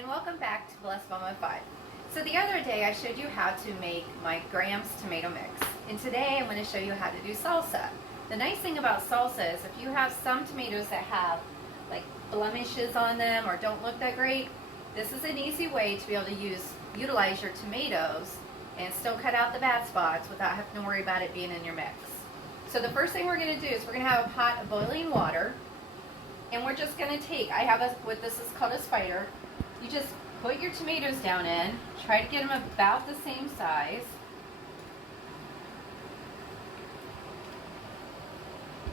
and welcome back to Blessed Mama 5. So the other day I showed you how to make my Graham's tomato mix, and today I'm going to show you how to do salsa. The nice thing about salsa is if you have some tomatoes that have like blemishes on them or don't look that great, this is an easy way to be able to utilize your tomatoes and still cut out the bad spots without having to worry about it being in your mix. So the first thing we're going to do is we're going to have a pot of boiling water, and we're just going to take, I have what this is called a spider. You just put your tomatoes down in, try to get them about the same size.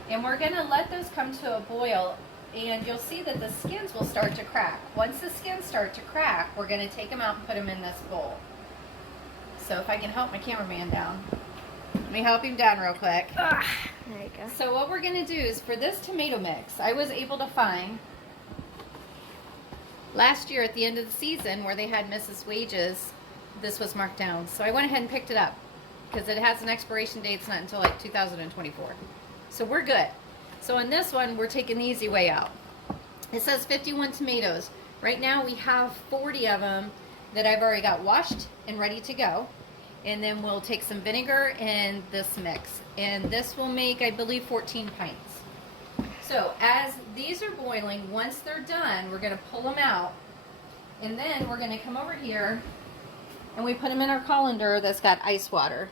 And we're going to let those come to a boil, and you'll see that the skins will start to crack. Once the skins start to crack, we're going to take them out and put them in this bowl. So if I can help my cameraman down. Let me help him down real quick. There you go. So what we're going to do is for this tomato mix, I was able to find last year at the end of the season where they had Mrs. Wages, this was marked down. So I went ahead and picked it up because it has an expiration date. It's not until like 2024. So we're good. So on this one, we're taking the easy way out. It says 51 tomatoes. Right now we have 40 of them that I've already got washed and ready to go. And then we'll take some vinegar in this mix. And this will make, I believe, 14 pints. So as these are boiling, once they're done, we're going to pull them out. And then we're going to come over here and we put them in our colander that's got ice water.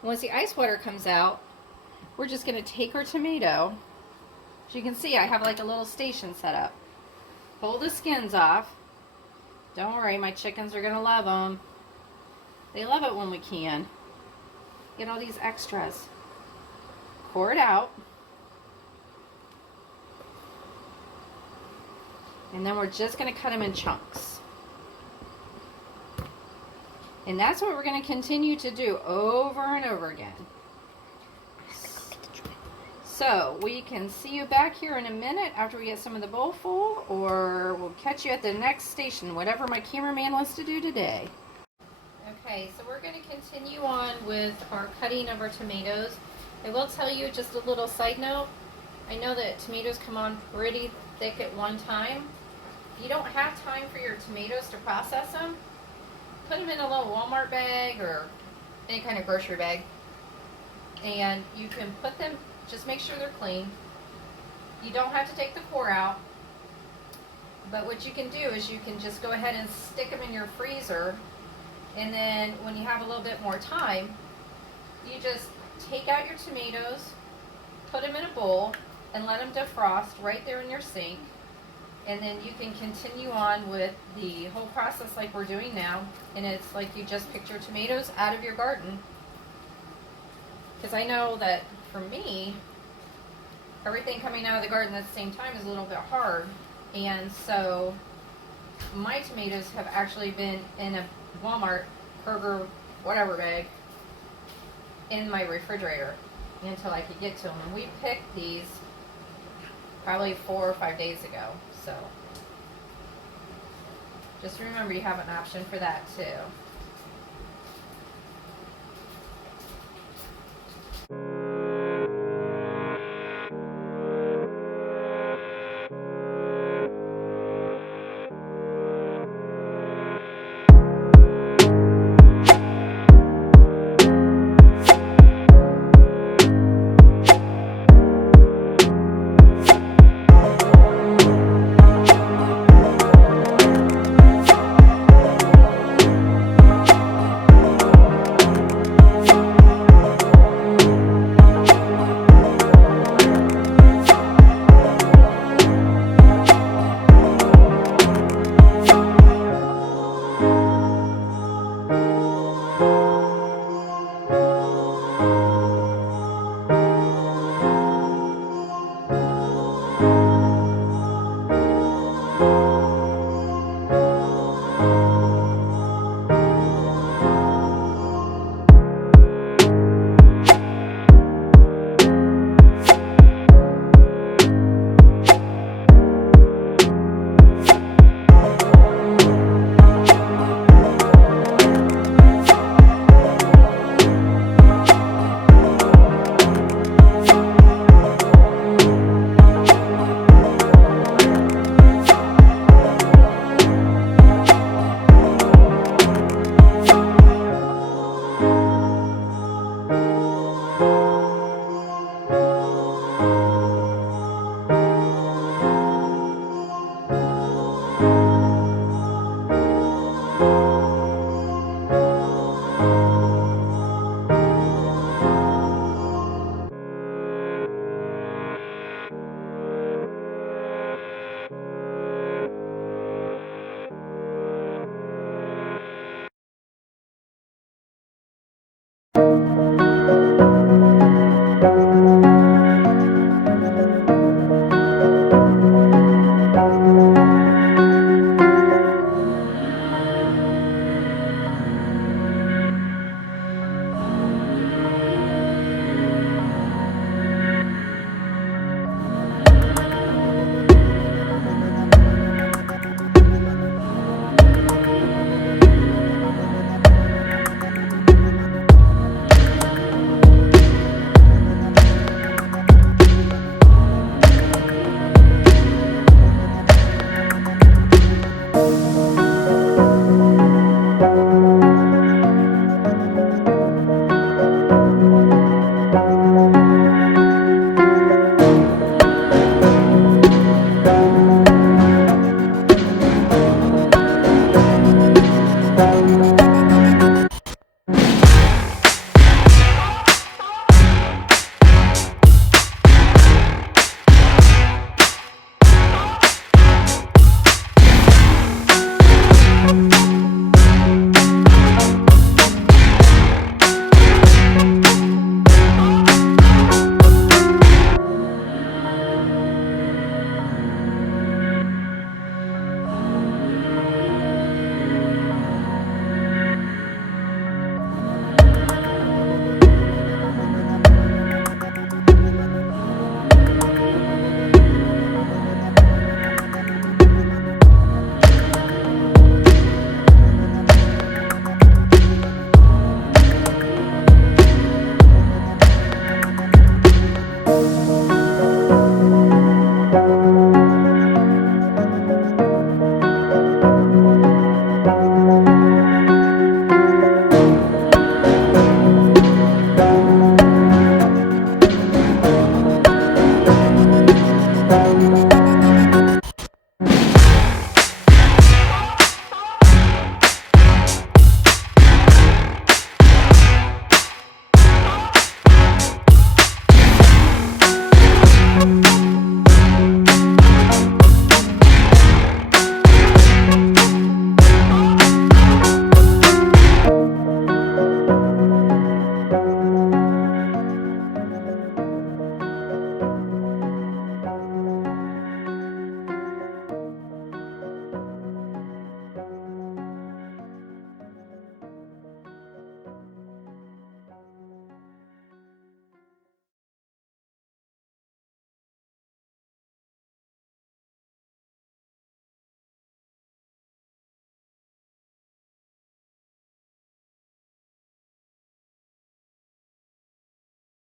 And once the ice water comes out, we're just going to take our tomato. As you can see, I have like a little station set up. Pull the skins off. Don't worry, my chickens are going to love them. They love it when we can. Get all these extras. Pour it out. And then we're just going to cut them in chunks. And that's what we're going to continue to do over and over again. So we can see you back here in a minute after we get some of the bowl full, or we'll catch you at the next station, whatever my cameraman wants to do today. Okay, so we're going to continue on with our cutting of our tomatoes. I will tell you just a little side note. I know that tomatoes come on pretty thick at one time. If you don't have time for your tomatoes to process them, put them in a little Walmart bag or any kind of grocery bag. And you can put them, just make sure they're clean. You don't have to take the core out. But what you can do is you can just go ahead and stick them in your freezer. And then when you have a little bit more time, you just take out your tomatoes, put them in a bowl, and let them defrost right there in your sink. And then you can continue on with the whole process like we're doing now. And it's like you just picked your tomatoes out of your garden. Because I know that for me, everything coming out of the garden at the same time is a little bit hard. And so my tomatoes have actually been in a Walmart, Kroger, whatever bag in my refrigerator until I could get to them. And we picked these probably 4 or 5 days ago. So just remember you have an option for that too.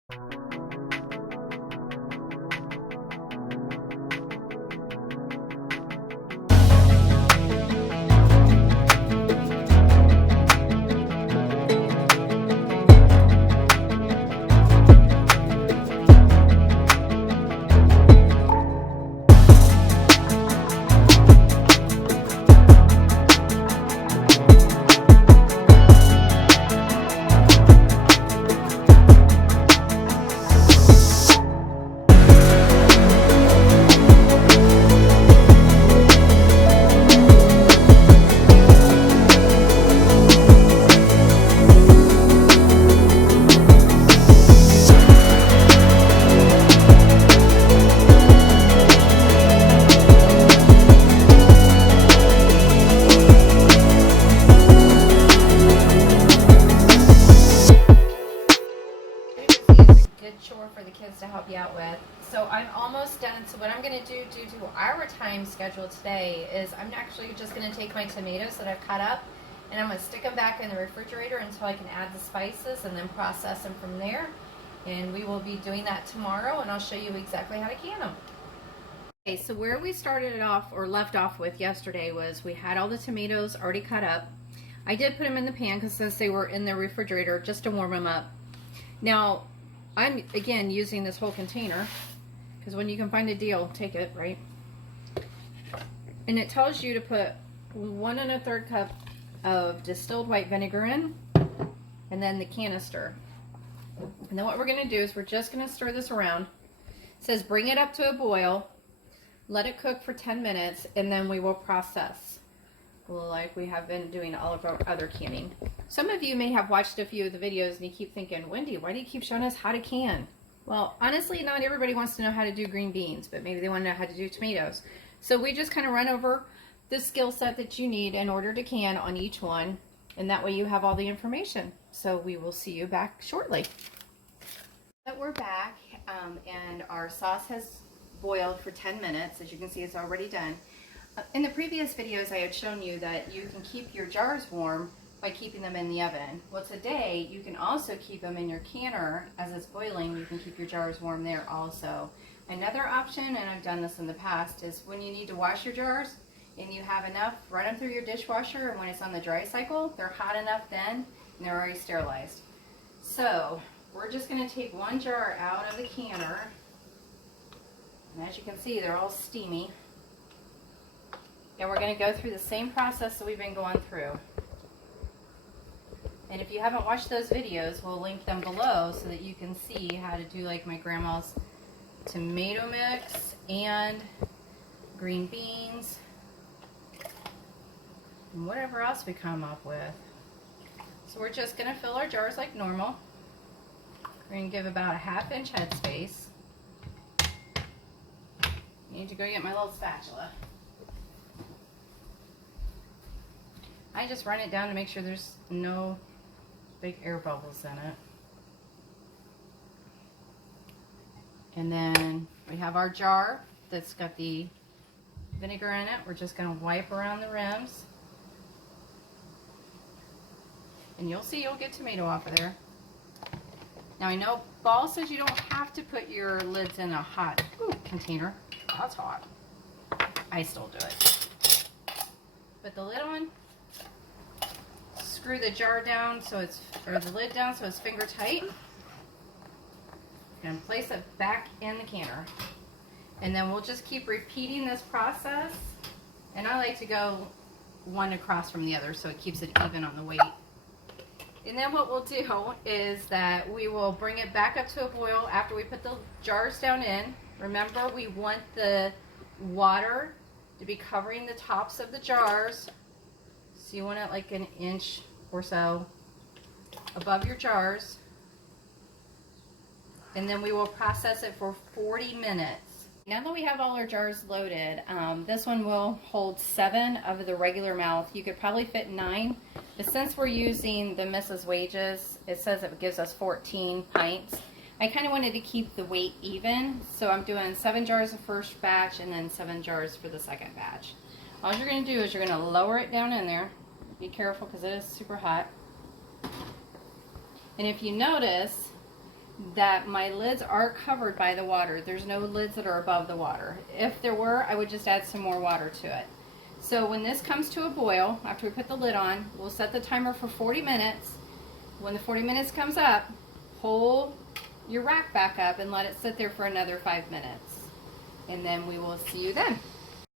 Good chore for the kids to help you out with. So I'm almost done. So what I'm going to do due to our time schedule today is I'm actually just going to take my tomatoes that I've cut up and I'm going to stick them back in the refrigerator until I can add the spices and then process them from there. And we will be doing that tomorrow, and I'll show you exactly how to can them. Okay, so where we started it off or left off with yesterday was we had all the tomatoes already cut up. I did put them in the pan because since they were in the refrigerator just to warm them up. Now I'm again using this whole container because when you can find a deal, take it, right? And it tells you to put 1 1/3 cup of distilled white vinegar in, and then the canister. And then what we're going to do is we're just going to stir this around. It says bring it up to a boil, let it cook for 10 minutes, and then we will process like we have been doing all of our other canning. Some of you may have watched a few of the videos and you keep thinking, Wendy, why do you keep showing us how to can? Well, honestly, not everybody wants to know how to do green beans, but maybe they want to know how to do tomatoes. So we just kind of run over the skill set that you need in order to can on each one, and that way you have all the information. So we will see you back shortly. But we're back, and our sauce has boiled for 10 minutes. As you can see, it's already done. In the previous videos, I had shown you that you can keep your jars warm by keeping them in the oven. Well, today, you can also keep them in your canner as it's boiling. You can keep your jars warm there also. Another option, and I've done this in the past, is when you need to wash your jars and you have enough, run them through your dishwasher, and when it's on the dry cycle, they're hot enough then, and they're already sterilized. So, we're just going to take one jar out of the canner, and as you can see, they're all steamy. And we're going to go through the same process that we've been going through. And if you haven't watched those videos, we'll link them below so that you can see how to do like my grandma's tomato mix and green beans and whatever else we come up with. So we're just going to fill our jars like normal. We're going to give about a 1/2 inch headspace. I need to go get my little spatula. I just run it down to make sure there's no big air bubbles in it. And then we have our jar that's got the vinegar in it. We're just going to wipe around the rims. And you'll see you'll get tomato off of there. Now I know Ball says you don't have to put your lids in a hot container. That's hot. I still do it. Put the lid on. Screw the jar down so it's, or the lid down so it's finger tight. And place it back in the canner. And then we'll just keep repeating this process. And I like to go one across from the other so it keeps it even on the weight. And then what we'll do is that we will bring it back up to a boil after we put the jars down in. Remember, we want the water to be covering the tops of the jars. So you want it like 1 inch or so above your jars. And then we will process it for 40 minutes. Now that we have all our jars loaded, this one will hold 7 of the regular mouth. You could probably fit 9, but since we're using the Mrs. Wages, it says it gives us 14 pints. I kind of wanted to keep the weight even, so I'm doing 7 jars the first batch and then 7 jars for the second batch. All you're going to do is you're going to lower it down in there. Be careful because it is super hot. And if you notice, that my lids are covered by the water. There's no lids that are above the water. If there were, I would just add some more water to it. So when this comes to a boil, after we put the lid on, we'll set the timer for 40 minutes. When the 40 minutes comes up, pull your rack back up and let it sit there for another 5 minutes. And then we will see you then.